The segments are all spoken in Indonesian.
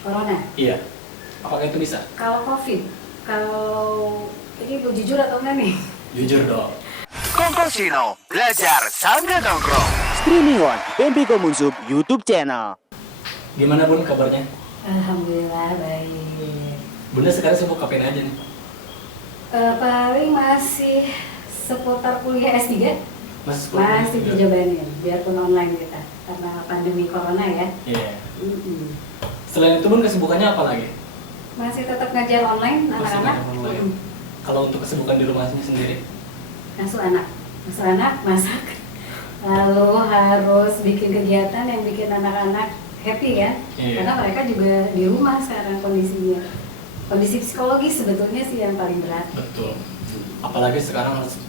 Corona. Iya. Apakah itu bisa? Kalau COVID, kalau ini Bu jujur atau enggak nih? Jujur dong. Kongkosino, belajar sambil nongkrong. Streaming on PMP Komunsub YouTube channel. Gimana Bun kabarnya? Alhamdulillah baik. Bunda sekarang sibuk ngapain aja nih? Paling masih seputar kuliah S3, masih juga? dijabanin, biarpun online kita karena pandemi corona ya. Iya. Mm-mm. Selain itu Bun kesibukannya apa lagi? Masih tetap ngajar online Masih anak-anak. ngajar online. Kalau untuk kesibukan di rumahnya sendiri? Ngasuh anak, masak. Lalu harus bikin kegiatan yang bikin anak-anak happy ya. Iya. Karena mereka juga di rumah sekarang kondisinya. Kondisi psikologis sebetulnya sih yang paling berat. Betul. Apalagi sekarang harus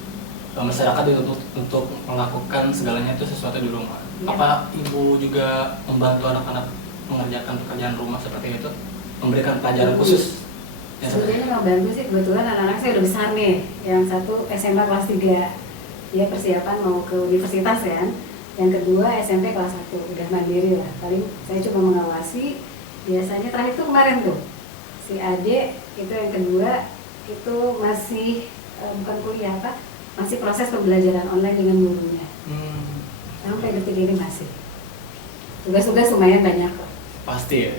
masyarakat dituntut untuk melakukan segalanya itu sesuatu di rumah. Ya. Apa ibu juga membantu anak-anak mengerjakan pekerjaan rumah seperti itu? Memberikan pelajaran khusus? Sebetulnya nggak bantu sih, kebetulan anak-anak saya udah besar nih. Yang satu SMA kelas 3, dia persiapan mau ke universitas ya. Yang kedua SMP kelas 1, udah mandiri lah. Paling saya cuma mengawasi, biasanya terakhir tuh kemarin tuh si adik itu yang kedua itu masih bukan kuliah apa, masih proses pembelajaran online dengan gurunya. Sampai detik ini masih. Tugas-tugas lumayan banyak kok. Pasti ya.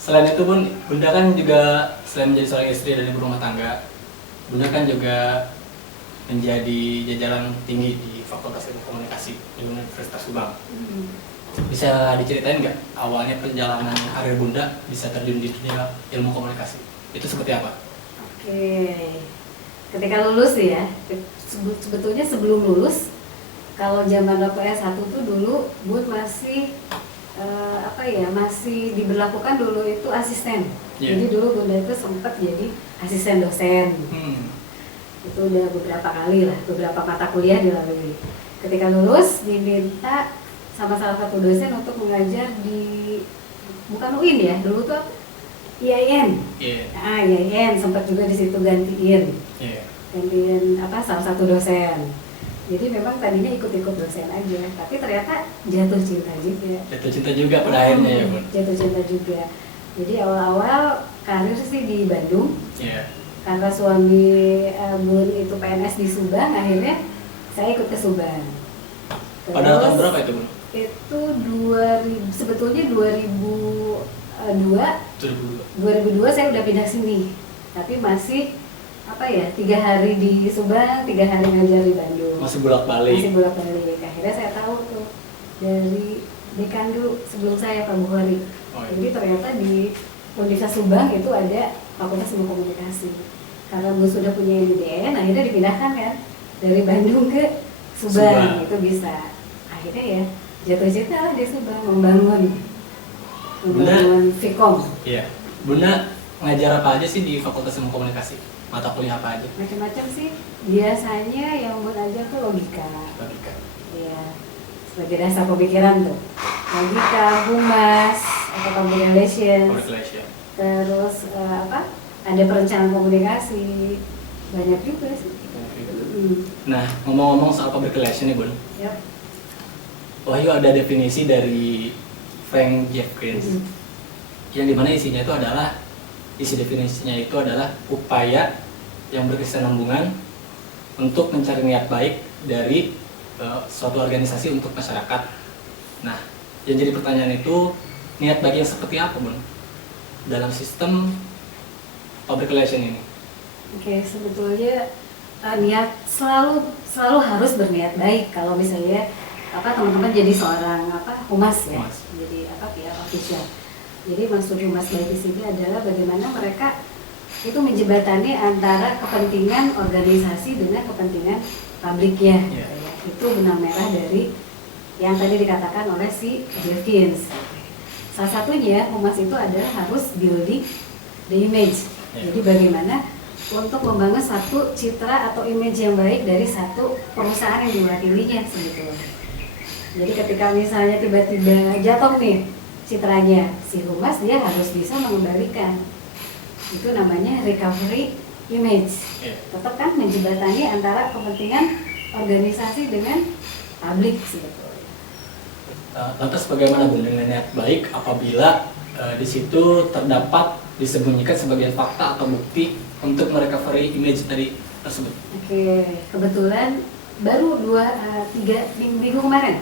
Selain itu Bun, Bunda kan juga selain menjadi seorang istri dan ibu rumah tangga, Bunda kan juga menjadi jajaran tinggi di Fakultas Ilmu Komunikasi di Universitas Subang. Bisa diceritain nggak awalnya perjalanan karir Bunda bisa terjun di dunia ilmu komunikasi? Itu seperti apa? Oke, ketika lulus ya, sebetulnya sebelum lulus, kalau zaman waktu S1 tuh dulu Bun masih masih diberlakukan dulu itu asisten. Yeah. Jadi dulu Bunda itu sempat jadi asisten dosen. Itu udah beberapa kali lah, beberapa mata kuliah dilalui. Ketika lulus diminta sama salah satu dosen untuk mengajar di bukan UIN ya, dulu tuh apa? IAIN. Yeah. IAIN sempat juga di situ gantiin. Yeah. Gantiin salah satu dosen. Jadi memang tadinya ikut-ikut dosen aja, tapi ternyata jatuh cinta juga. Jatuh cinta juga pada akhirnya ya Bun? Jatuh cinta juga. Jadi awal-awal karir sih di Bandung. Yeah. Karena suami Bun itu PNS di Subang, akhirnya saya ikut ke Subang. Pada tahun berapa itu Bun? Itu sebetulnya 2002 saya udah pindah sini, tapi masih 3 hari di Subang, 3 hari ngajar di Bandung. Masih bolak-balik. Akhirnya saya tahu tuh dari dekan dulu sebelum saya Pak Bukhari. Oh, iya. Jadi ternyata di Universitas Subang itu ada Fakultas Ilmu Komunikasi. Karena Bu sudah punya MDN, akhirnya dipindahkan kan dari Bandung ke Subang. Itu bisa. Akhirnya ya jatuh cinta lah di Subang, membangun Vkom. Iya. Bunda ngajar apa aja sih di Fakultas Ilmu Komunikasi? Mata kuliah apa aja? Macam-macam sih. Biasanya yang Bun ajar tuh logika. Logika. Iya. Sebagai dasar pemikiran tuh. Logika, humas, atau public relations. Terus ada perencanaan komunikasi. Banyak juga sih. Nah, ngomong-ngomong soal public relation nih Bun. Yep. Wahyu ada definisi dari Frank Jeffries. Yang dimana isinya itu adalah isi definisinya itu adalah upaya yang berkesinambungan untuk mencari niat baik dari suatu organisasi untuk masyarakat. Nah, yang jadi pertanyaan itu niat baik yang seperti apa Bun dalam sistem public relation ini? Oke, sebetulnya niat selalu harus berniat baik kalau misalnya teman-teman jadi seorang humas ya. Humas. Jadi PR official. Jadi maksud humas baik di sini adalah bagaimana mereka itu menjembatani antara kepentingan organisasi dengan kepentingan publiknya. Yeah. Gitu ya. Itu benang merah dari yang tadi dikatakan oleh si Jeffries. Salah satunya humas itu adalah harus building the image. Yeah. Jadi bagaimana untuk membangun satu citra atau image yang baik dari satu perusahaan yang diwakilinya sebetulnya. Jadi ketika misalnya tiba-tiba jatuh nih citranya, si humas dia harus bisa mengembalikan. Itu namanya recovery image. Tetap kan menjembatani antara kepentingan organisasi dengan publik sebetulnya. Lantas bagaimana Bun dengan niat baik apabila di situ terdapat disembunyikan sebagian fakta atau bukti untuk merecovery image tadi tersebut? Oke, kebetulan baru 3 minggu kemarin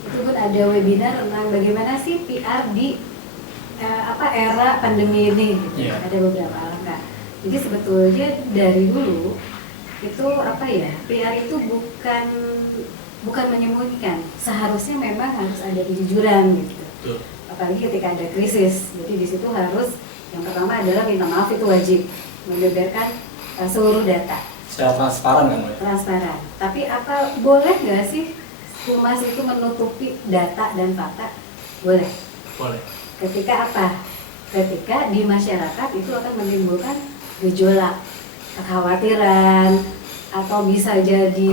itu pun ada webinar tentang bagaimana sih PR di era pandemi ini gitu. Yeah. Ada beberapa langkah. Jadi sebetulnya dari dulu itu PR itu bukan menyembunyikan, seharusnya memang harus ada kejujuran gitu. Betul. Apalagi ketika ada krisis, jadi di situ harus yang pertama adalah minta maaf, itu wajib membeberkan seluruh data Secara transparan kan, Mbak? transparan. Tapi boleh nggak sih humas itu menutupi data dan fakta? Boleh. Boleh. Ketika ketika di masyarakat itu akan menimbulkan gejolak, kekhawatiran, atau bisa jadi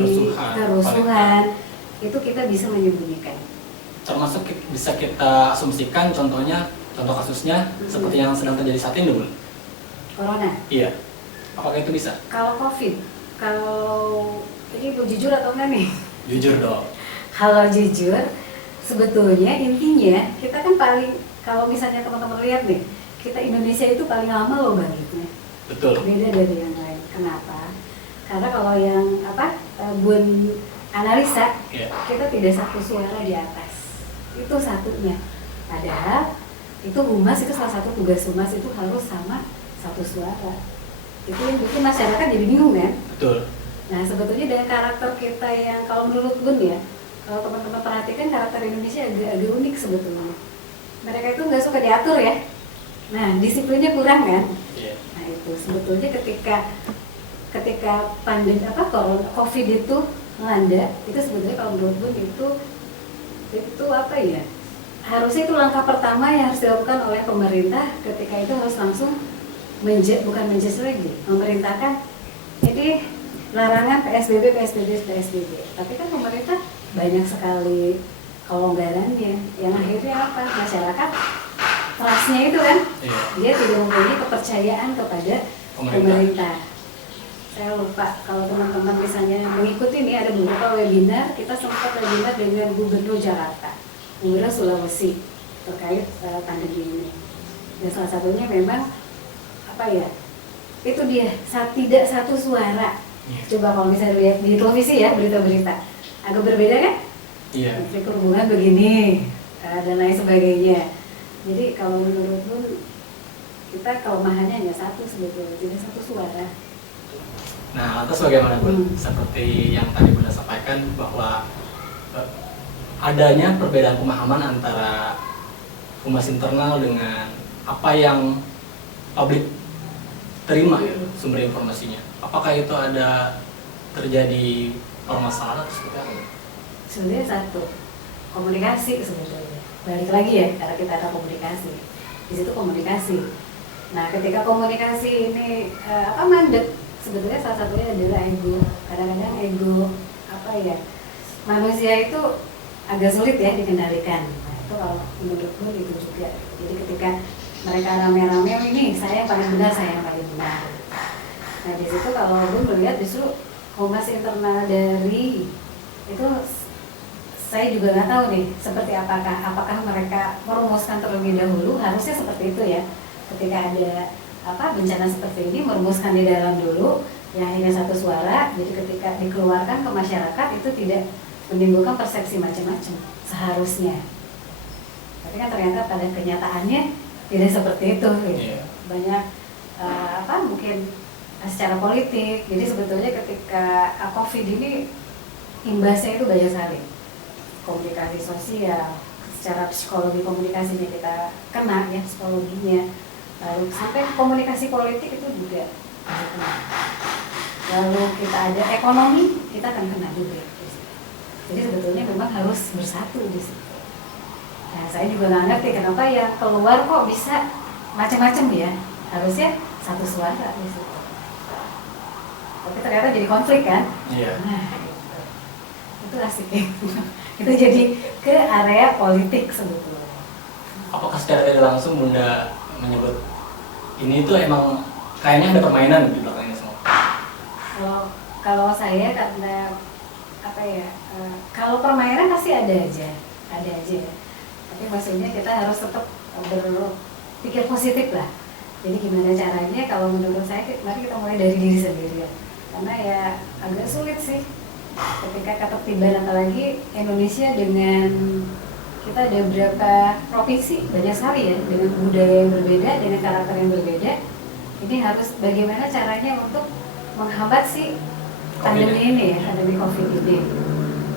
kerusuhan, itu kita bisa menyembunyikan. Termasuk bisa kita asumsikan contoh kasusnya seperti yang sedang terjadi saat ini, Bu. Corona. Iya. Apakah itu bisa? Kalau COVID, ini Bu jujur atau enggak nih? Jujur dong. Kalau jujur, sebetulnya intinya kita kan kalau misalnya teman-teman lihat nih, kita Indonesia itu paling lama loh bangkitnya. Betul. Beda dari yang lain. Kenapa? Karena kalau yang Bun analisa, Iya. kita tidak satu suara di atas. Itu satunya. Padahal itu humas, itu salah satu tugas humas itu harus sama satu suara. Itu yang bikin masyarakat jadi bingung kan? Betul. Nah sebetulnya dengan karakter kita yang kalau menurut Bun ya, kalau teman-teman perhatikan karakter Indonesia agak unik sebetulnya. Mereka itu nggak suka diatur ya. Nah disiplinnya kurang kan? Iya. Nah itu sebetulnya ketika pandemi COVID itu melanda, itu sebetulnya kalau menurut Bun itu harusnya itu langkah pertama yang harus dilakukan oleh pemerintah ketika itu harus langsung bukan lagi, memerintahkan ini larangan PSBB. Tapi kan pemerintah banyak sekali kelonggarannya, yang akhirnya masyarakat trustnya itu kan, Iya. dia tidak mempunyai kepercayaan kepada pemerintah. Saya lupa kalau teman-teman misalnya mengikuti nih, ada beberapa webinar, kita sempat webinar dengan Gubernur Jakarta, Gubernur Sulawesi terkait pandemi ini. Dan salah satunya memang itu dia tidak satu suara. Coba kalau misalnya lihat di televisi ya, berita-berita agak berbeda kan? Iya. Menteri Perhubungan begini dan lain sebagainya. Jadi kalau menurut Bun, kita kelemahannya hanya satu sebetulnya, tidak satu suara. Nah, lantas bagaimana Bun? Seperti yang tadi Bunda sampaikan bahwa adanya perbedaan pemahaman antara humas internal dengan apa yang publik terima ya, sumber informasinya. Apakah itu ada terjadi permasalahan atau seperti apa? Sebenarnya satu, komunikasi sebetulnya. Balik lagi ya, karena kita ada komunikasi. Di situ komunikasi. Nah, ketika komunikasi ini mandek, sebetulnya salah satunya adalah ego. Kadang-kadang ego manusia itu agak sulit ya dikendalikan. Nah, itu kalau menurut gue itu juga. Jadi ketika mereka rame-rame, ini saya yang paling benar, saya yang paling benar. Nah di situ kalau gue melihat justru humas internal dari itu, saya juga nggak tahu nih seperti apakah mereka merumuskan terlebih dahulu, harusnya seperti itu ya. Ketika ada bencana seperti ini, merumuskan di dalam dulu, yang akhirnya satu suara. Jadi ketika dikeluarkan ke masyarakat itu tidak menimbulkan persepsi macam-macam seharusnya. Tapi kan ternyata pada kenyataannya tidak seperti itu. Gitu. Yeah. Banyak mungkin secara politik. Jadi sebetulnya ketika COVID ini imbasnya itu banyak sekali. Komunikasi sosial, secara psikologi komunikasinya kita kena ya, psikologinya. Lalu sampai komunikasi politik itu juga kena. Lalu kita ada ekonomi, kita akan kena juga. Jadi sebetulnya memang harus bersatu di situ. Nah, saya juga nggak ngerti kenapa yang keluar kok bisa macam-macam ya. Harusnya satu suara di situ. Tapi ternyata jadi konflik kan? Iya. Nah, itu asik ya. Itu jadi ke area politik sebetulnya. Apakah secara tidak langsung Bunda menyebut ini tuh emang kayaknya ada permainan di belakangnya semua? Kalau saya karena kalau permainan pasti ada aja. ada aja ya. Tapi maksudnya kita harus tetap berpikir positif lah. Jadi gimana caranya? Kalau menurut saya, mari kita mulai dari diri sendiri ya. Karena ya agak sulit sih ketika ketertiban, apalagi Indonesia dengan kita ada berapa provinsi, banyak sekali ya, dengan budaya yang berbeda, dengan karakter yang berbeda. Ini harus bagaimana caranya untuk menghambat si pandemi ini ya, pandemi COVID ini.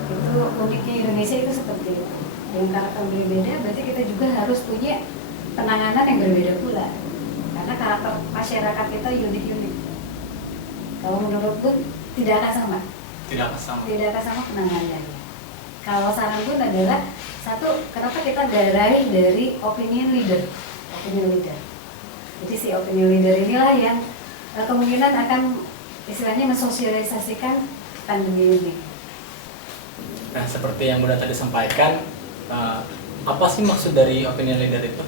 Itu uniknya Indonesia itu seperti itu. Dengan karakter berbeda, berarti kita juga harus punya penanganan yang berbeda pula. Karena karakter masyarakat kita unik-unik. Kalau menurut Bun, tidak akan sama. Tidak akan sama. Tidak akan sama penanganannya. Kalau saran Bun adalah, satu, kenapa kita dari opinion leader. Opinion leader. Jadi si opinion leader inilah yang kemungkinan akan istilahnya mensosialisasikan pandemi ini. Nah, seperti yang Bunda tadi sampaikan, apa sih maksud dari opinion leader itu?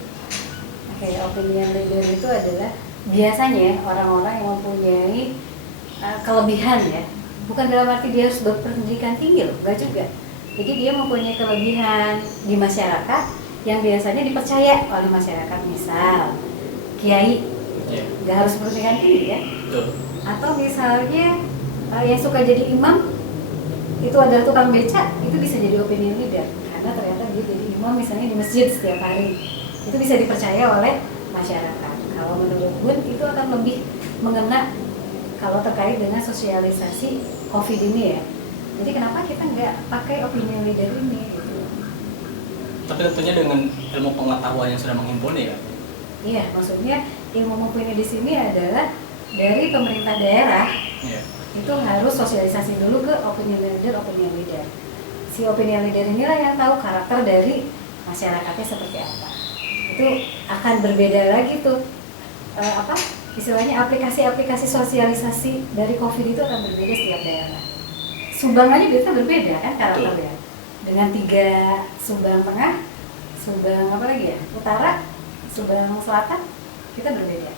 Oke, opinion leader itu adalah biasanya orang-orang yang mempunyai kelebihan ya. Bukan dalam arti dia harus berpendidikan tinggi loh, enggak juga. Jadi dia mempunyai kelebihan di masyarakat yang biasanya dipercaya oleh masyarakat, misal kiai, nggak harus berpendidikan tinggi ya. Betul. Atau misalnya yang suka jadi imam itu adalah tukang beca, itu bisa jadi opinion leader karena ternyata dia jadi imam misalnya di masjid setiap hari, itu bisa dipercaya oleh masyarakat. Kalau menurut Bun itu akan lebih mengena kalau terkait dengan sosialisasi COVID ini ya. Jadi kenapa kita nggak pakai opinion leader ini gitu. Tapi tentunya dengan ilmu pengetahuan yang sudah menghimpun ya. Iya, maksudnya ilmu mumpuni di sini adalah dari pemerintah daerah. Iya. Itu harus sosialisasi dulu ke opinion leader. Si opinion leader inilah yang tahu karakter dari masyarakatnya seperti apa. Itu akan berbeda lagi tuh istilahnya aplikasi-aplikasi sosialisasi dari COVID itu akan berbeda setiap daerah. Sumbangannya biasanya berbeda kan karakternya. Dengan 3 Subang Tengah, Subang apa lagi ya? Utara, Subang Selatan, kita berbeda.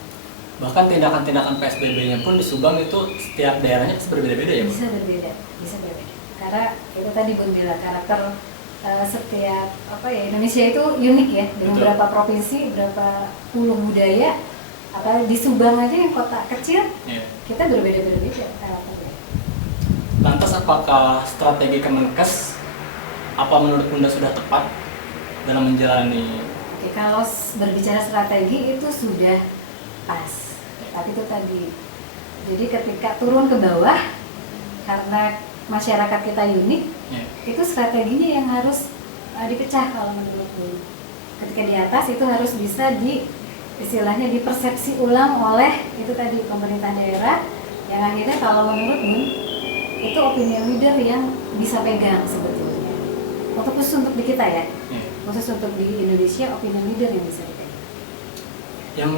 Bahkan tindakan-tindakan PSBB-nya pun di Subang itu setiap daerahnya bisa berbeda-beda ya? Bisa berbeda. Karena itu tadi Bun bilang karakter setiap Indonesia itu unik ya, dengan Betul. berapa provinsi, berapa pulau budaya. Apalagi di Subang aja yang kota kecil, kita berbeda-beda karakternya. Lantas apakah strategi Kemenkes menurut Bunda sudah tepat dalam menjalani? Oke, kalau berbicara strategi itu sudah pas. Tapi itu tadi, jadi ketika turun ke bawah, karena masyarakat kita unik, itu strateginya yang harus dipecah kalau menurut Bun. Ketika di atas itu harus bisa istilahnya dipersepsi ulang oleh itu tadi pemerintah daerah, yang akhirnya kalau menurut Bun itu opinion leader yang bisa pegang sebetulnya. Khusus untuk di kita ya, khusus untuk di Indonesia opinion leader yang bisa dipegang. Yang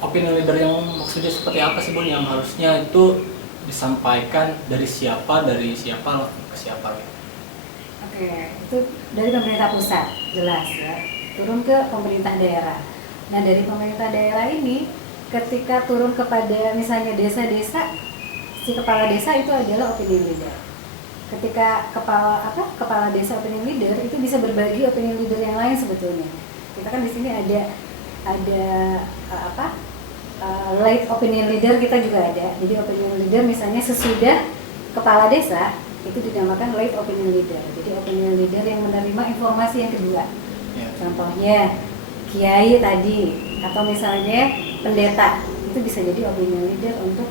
opinion leader yang maksudnya seperti apa sih Bun, yang harusnya itu disampaikan dari siapa ke siapa gitu? Oke, itu dari pemerintah pusat jelas ya, turun ke pemerintah daerah. Nah dari pemerintah daerah ini ketika turun kepada misalnya desa-desa, si kepala desa itu adalah opinion leader. Ketika kepala desa opinion leader itu bisa berbagi opinion leader yang lain sebetulnya. Kita kan di sini ada late opinion leader, kita juga ada. Jadi opinion leader misalnya sesudah kepala desa itu dinamakan late opinion leader. Jadi opinion leader yang menerima informasi yang kedua. Contohnya kiai tadi atau misalnya pendeta, itu bisa jadi opinion leader untuk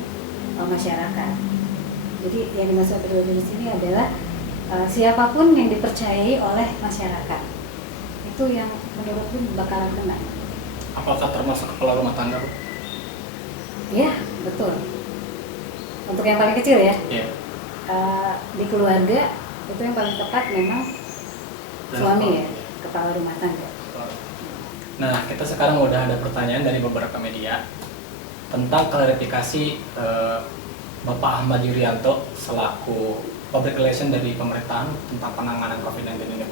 masyarakat. Jadi yang dimaksud opinion di sini adalah siapapun yang dipercayai oleh masyarakat. Itu yang menurutku bakalan kena. Apakah termasuk kepala rumah tangga? Iya, betul. Untuk yang paling kecil ya. Iya. Di keluarga itu yang paling tepat memang suami ya, kepala rumah tangga. Nah, kita sekarang udah ada pertanyaan dari beberapa media tentang klarifikasi Bapak Ahmad Yuryanto selaku public relation dari pemerintahan tentang penanganan COVID-19 ini.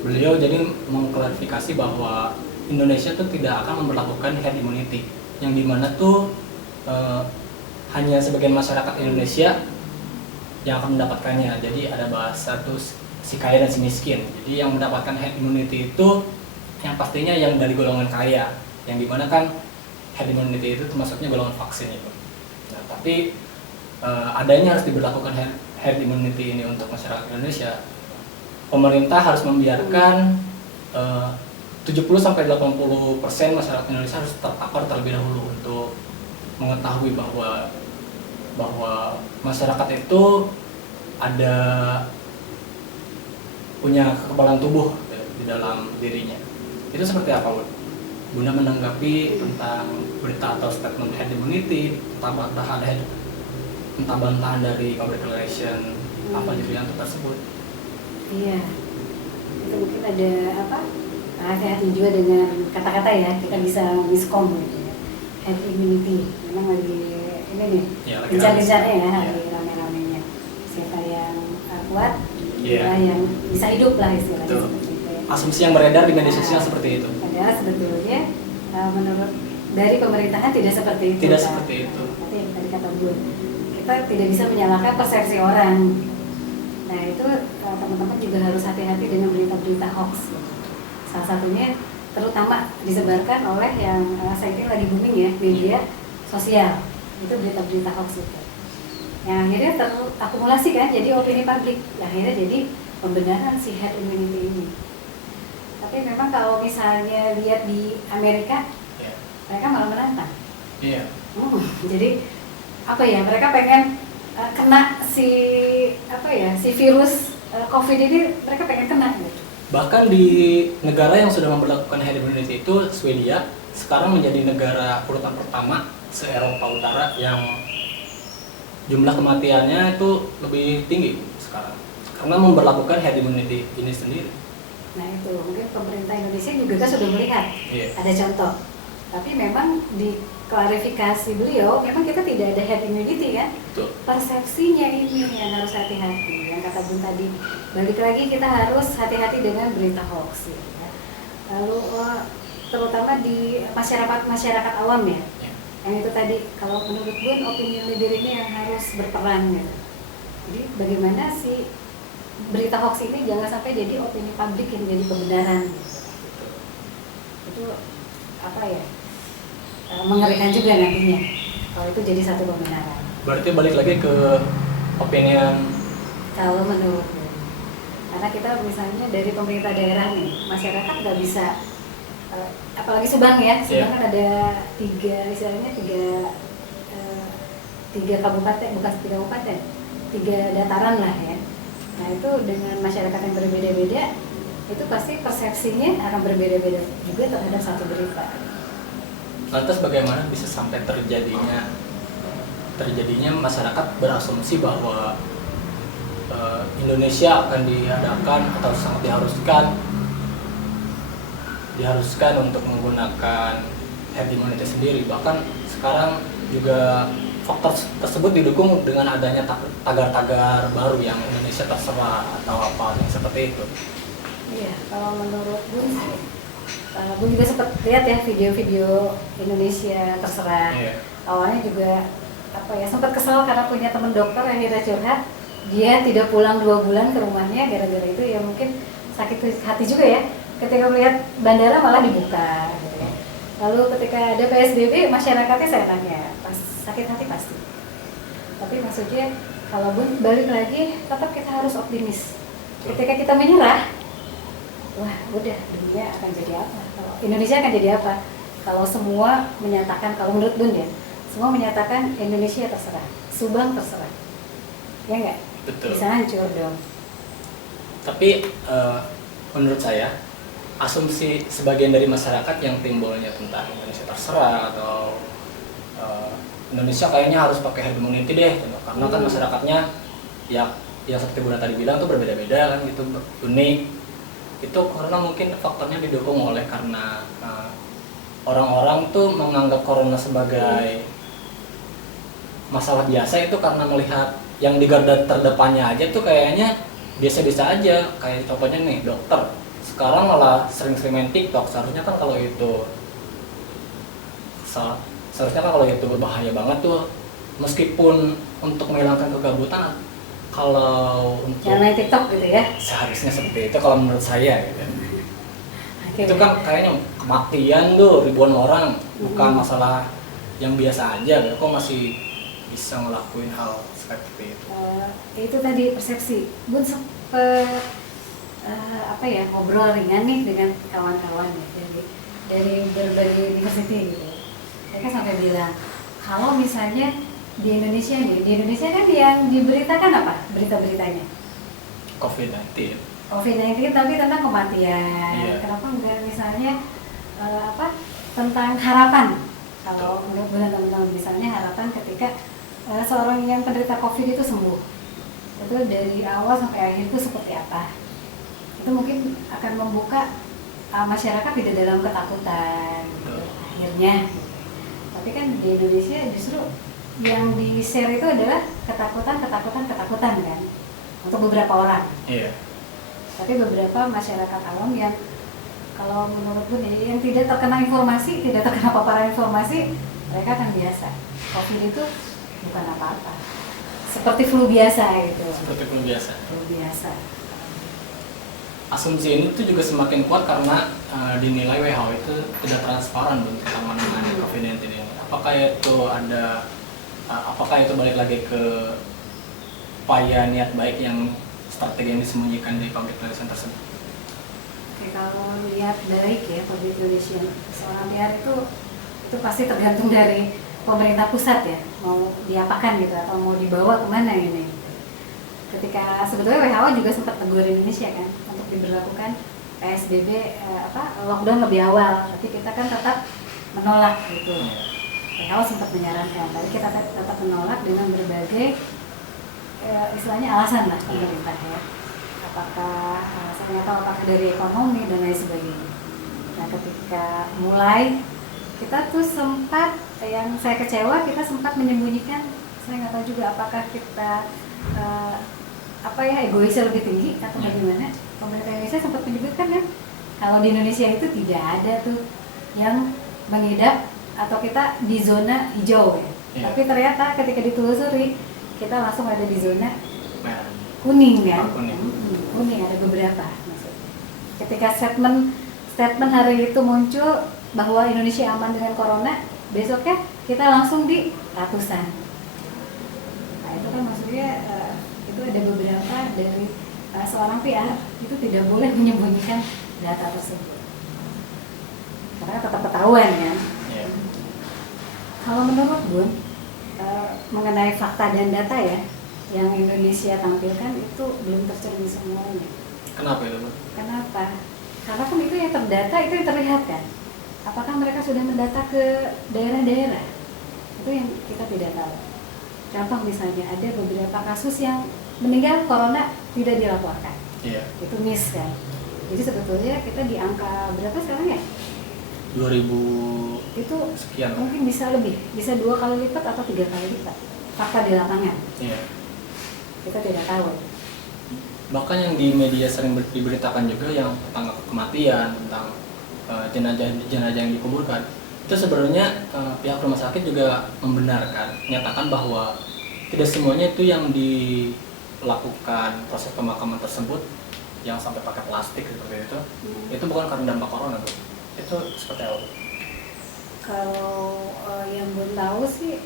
Beliau jadi mengklarifikasi bahwa Indonesia tuh tidak akan memperlakukan herd immunity, yang dimana tuh hanya sebagian masyarakat Indonesia yang akan mendapatkannya. Jadi ada bahasa tuh si kaya dan si miskin. Jadi yang mendapatkan herd immunity itu yang pastinya yang dari golongan kaya, yang dimana kan herd immunity itu maksudnya golongan vaksin itu. Nah, tapi adanya harus diberlakukan herd immunity ini untuk masyarakat Indonesia, pemerintah harus membiarkan 70-80% masyarakat Indonesia harus terpapar terlebih dahulu untuk mengetahui bahwa masyarakat itu ada punya kekebalan tubuh di dalam dirinya. Itu seperti apa, Bu? Bunda menanggapi tentang berita atau statement herd immunity, tentang bantahan dari public relation apa Julianto tersebut? Iya, itu mungkin ada apa? Hati-hati juga dengan kata-kata ya, kita bisa miskom gitu ya. Herd immunity, memang lagi ini nih, Ya, gencar-gencarnya ya, ya. lagi rame-ramenya. Siapa yang kuat, Iya. siapa yang bisa hidup lah istilahnya Betul. seperti itu ya. Asumsi yang beredar di media sosial seperti itu. Padahal sebetulnya menurut dari pemerintahan tidak seperti itu. Tidak Pak. seperti itu. Tapi yang tadi kata Bun, kita tidak bisa menyalahkan persepsi orang. Nah itu teman-teman juga harus hati-hati dengan berita-berita hoax. Salah satunya terutama disebarkan oleh yang saya kira lagi booming ya, media sosial. Itu berita-berita hoax itu. Yang akhirnya terakumulasi kan, jadi opini publik. Akhirnya jadi pembenaran si herd immunity ini. Tapi memang kalau misalnya lihat di Amerika, Ya. mereka malah menantang. Iya. Jadi apa ya, mereka pengen kena si virus COVID ini, mereka pengen kena gitu. Bahkan di negara yang sudah memperlakukan herd immunity itu, Swedia sekarang menjadi negara urutan pertama se-Eropa Utara yang jumlah kematiannya itu lebih tinggi sekarang karena memperlakukan herd immunity ini sendiri. Nah itu mungkin pemerintah Indonesia juga kan sudah melihat ada contoh, tapi memang di klarifikasi beliau memang kita tidak ada herd immunity kan. Betul. Persepsinya ini yang harus hati-hati. Yang kata Bun tadi, balik lagi kita harus hati-hati dengan berita hoax ya. Lalu terutama di masyarakat awam ya. Yang itu tadi, kalau menurut Bun opini leader ini yang harus berperan gitu. Jadi bagaimana sih berita hoax ini jangan sampai jadi opini publik yang jadi kebenaran gitu. Itu apa ya, mengerikan juga nantinya kalau itu jadi satu kebenaran. Berarti balik lagi ke opinion. Kalau menurut Bun, karena kita misalnya dari pemerintah daerah nih, masyarakat nggak bisa apalagi Subang ya, Subang kan ada tiga kabupaten, bukan tiga kabupaten, 3 dataran lah ya. Nah itu dengan masyarakat yang berbeda-beda, itu pasti persepsinya akan berbeda-beda juga terhadap satu berita. Lantas bagaimana bisa sampai terjadinya masyarakat berasumsi bahwa Indonesia akan diadakan atau sangat diharuskan untuk menggunakan herd immunity sendiri. Bahkan sekarang juga faktor tersebut didukung dengan adanya tagar-tagar baru yang Indonesia terserah atau apa yang seperti itu. Iya, kalau menurut Bun sih, Bun juga sempat lihat ya video-video Indonesia terserah. Iya. Awalnya juga sempat kesal karena punya teman dokter yang akhirnya curhat, dia tidak pulang 2 bulan ke rumahnya gara-gara itu ya, mungkin sakit hati juga ya ketika melihat bandara malah dibuka gitu ya. Lalu ketika ada PSBB, masyarakatnya saya tanya, pas sakit hati pasti. Tapi maksudnya kalau Bun balik lagi, tetap kita harus optimis. Ketika kita menyerah, wah udah, dunia akan jadi apa? Indonesia akan jadi apa? Kalau semua menyatakan, kalau menurut Bun ya, semua menyatakan Indonesia terserah, Subang terserah, ya nggak? Betul. Bisa hancur dong. Tapi menurut saya, asumsi sebagian dari masyarakat yang timbulnya tentang Indonesia terserah atau Indonesia kayaknya harus pakai herd immunity deh, karena kan masyarakatnya ya seperti Bunda tadi bilang tuh berbeda-beda kan, gitu, unik. Itu karena mungkin faktornya didukung oleh karena orang-orang tuh menganggap corona sebagai masalah biasa itu karena melihat yang di garda terdepannya aja tuh kayaknya biasa-biasa aja. Kayak contohnya nih dokter, sekarang malah sering-sering main TikTok. Seharusnya kan kalau itu berbahaya banget tuh, meskipun untuk menghilangkan kegabutan Kalau untuk Jangan main TikTok gitu ya. seharusnya seperti itu kalau menurut saya gitu. Oke. Itu kan kayaknya kematian tuh ribuan orang, bukan Hmm. masalah yang biasa aja gitu. Kok masih bisa ngelakuin hal seperti itu? Itu tadi persepsi. Bun sempet apa ya, ngobrol ringan nih dengan kawan-kawan ya dari berbagai university gitu. Mereka sampai bilang kalau misalnya di Indonesia kan yang diberitakan apa berita-beritanya? COVID-19. COVID-19 tapi tentang kematian. Iya. Kenapa enggak misalnya apa tentang harapan? Kalau menurut teman-teman misalnya harapan ketika seorang yang penderita COVID itu sembuh, itu dari awal sampai akhir itu seperti apa? Itu mungkin akan membuka masyarakat tidak dalam ketakutan gitu, akhirnya. Tapi kan di Indonesia justru yang di-share itu adalah ketakutan kan untuk beberapa orang. Iya. Tapi beberapa masyarakat awam yang kalau menurut gue yang tidak terkena informasi, tidak terkena paparan informasi, mereka akan biasa. COVID itu bukan apa-apa. Seperti flu biasa gitu. Seperti flu biasa. Flu biasa. Asumsi ini tuh juga semakin kuat karena dinilai WHO itu tidak transparan tentang menangani COVID-19 ini. Apakah itu balik lagi ke upaya niat baik yang strategi yang disembunyikan di public relation tersebut? Oke, kalau lihat baik ya public relation seorang PR itu pasti tergantung dari pemerintah pusat ya, mau diapakan gitu atau mau dibawa kemana ini. Ketika sebetulnya WHO juga sempat tegur Indonesia kan untuk diberlakukan PSBB lockdown lebih awal, tapi kita kan tetap menolak gitu. WHO sempat menyarankan, tapi kita tetap menolak dengan berbagai istilahnya alasan lah pemerintah ya. Apakah saya nggak tahu apakah dari ekonomi dan lain sebagainya. Nah ketika mulai kita tuh sempat yang saya kecewa kita sempat menyembunyikan, saya nggak tahu juga apakah kita egoisnya lebih tinggi atau bagaimana. Pemerintah Indonesia sempat menyebutkan kan kalau di Indonesia itu tidak ada tuh yang mengidap atau kita di zona hijau ya. Tapi ternyata ketika ditelusuri kita langsung ada di zona Merah. kuning kan. Kuning. Ada beberapa maksudnya. Ketika statement hari itu muncul bahwa Indonesia aman dengan corona, besoknya kita langsung di ratusan. Nah itu kan maksudnya itu ada beberapa dari seorang PR itu tidak boleh menyembunyikan data tersebut karena tetap ketahuan kan. Iya. Kalau menurut Bun mengenai fakta dan data ya yang Indonesia tampilkan itu belum tercermin semuanya. Kenapa itu, Bu? Kenapa? Karena kan itu yang terdata, itu yang terlihat kan. Apakah mereka sudah mendata ke daerah-daerah? Itu yang kita tidak tahu. Contoh misalnya ada beberapa kasus yang meninggal corona tidak dilaporkan. Iya. Itu miss kan. Jadi sebetulnya kita di angka berapa sekarang ya? 2000 Itu sekian. mungkin bisa lebih, bisa 2 kali lipat atau 3 kali lipat. Fakta di lapangan. Iya. Kita tidak tahu. Bahkan yang di media sering diberitakan juga yang tentang kematian, tentang jenazah yang dikuburkan, itu sebenarnya pihak rumah sakit juga membenarkan, menyatakan bahwa tidak semuanya itu yang dilakukan proses pemakaman tersebut yang sampai pakai plastik seperti itu bukan karena dampak corona, Bu. Itu seperti apa? Kalau yang belum tahu sih,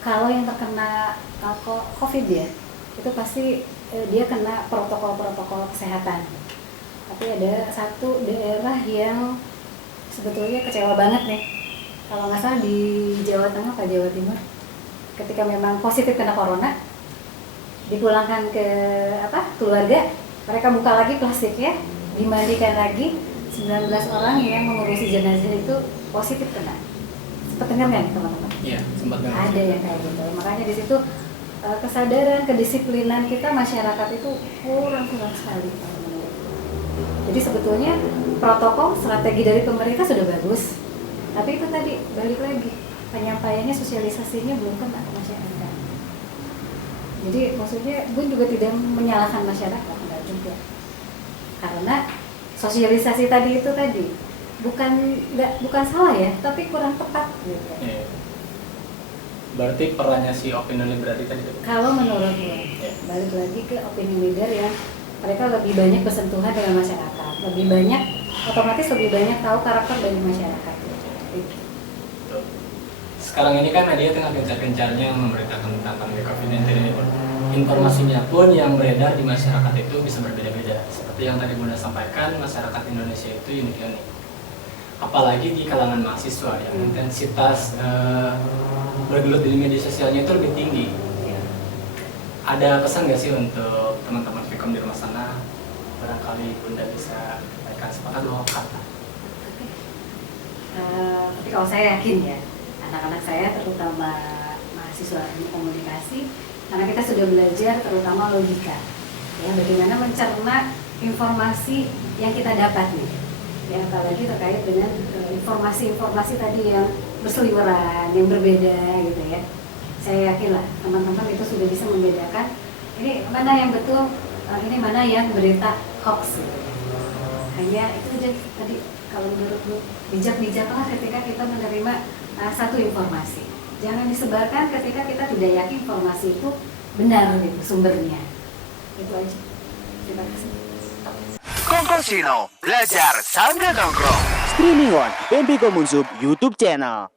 kalau yang terkena COVID ya, itu pasti dia kena protokol-protokol kesehatan. Tapi ada satu daerah yang sebetulnya kecewa banget nih. Kalau nggak salah di Jawa Tengah atau Jawa Timur, ketika memang positif kena corona, dipulangkan ke keluarga, mereka buka lagi plastiknya, dimandikan lagi, 19 orang yang mengurusi jenazah itu positif kena. Sempat dengar nggak nih teman-teman? Iya, sempat dengar. Ada yang kayak gitu. Makanya di situ kesadaran, kedisiplinan kita masyarakat itu kurang sekali. Jadi sebetulnya protokol, strategi dari pemerintah sudah bagus, tapi itu tadi balik lagi penyampaiannya, sosialisasinya belum kena ke masyarakat. Jadi maksudnya gue juga tidak menyalahkan masyarakat, enggak juga. Karena sosialisasi tadi bukan salah ya, tapi kurang tepat gitu. Iya. Berarti perannya si opinion leader tadi itu. Kalau menurut gue, balik lagi ke opinion leader yang mereka lebih banyak bersentuhan dengan masyarakat, lebih banyak, otomatis lebih banyak tahu karakter dari masyarakat. Tuh. Sekarang ini kan media tengah gencar-gencarnya memberitakan tentang pandemi COVID-19 ini, Bun. Informasinya pun yang beredar di masyarakat itu bisa berbeda-beda. Seperti yang tadi Bunda sampaikan, masyarakat Indonesia itu unik-unik. Apalagi di kalangan mahasiswa yang intensitas bergelut di media sosialnya itu lebih tinggi. Ada pesan nggak sih untuk teman-teman Vkom di rumah sana? Barangkali Bunda bisa sampaikan sepatah dua kata. Tapi kalau saya yakin ya, anak-anak saya terutama mahasiswa ilmu komunikasi, karena kita sudah belajar terutama logika, ya bagaimana mencerna informasi yang kita dapat nih, ya apalagi terkait dengan informasi-informasi tadi yang berseliweran, yang berbeda gitu ya. Saya yakin lah teman-teman itu sudah bisa membedakan ini mana yang betul, ini mana yang berita hoax. Gitu. Hanya itu aja tadi kalau menurutku bijak-bijaklah ketika kita menerima satu informasi. Jangan disebarkan ketika kita tidak yakin informasi itu benar gitu sumbernya. Itu aja. Terima kasih. Kongkong Sino, belajar sambil nongkrong. Streaming on Pempi Komunsub YouTube channel.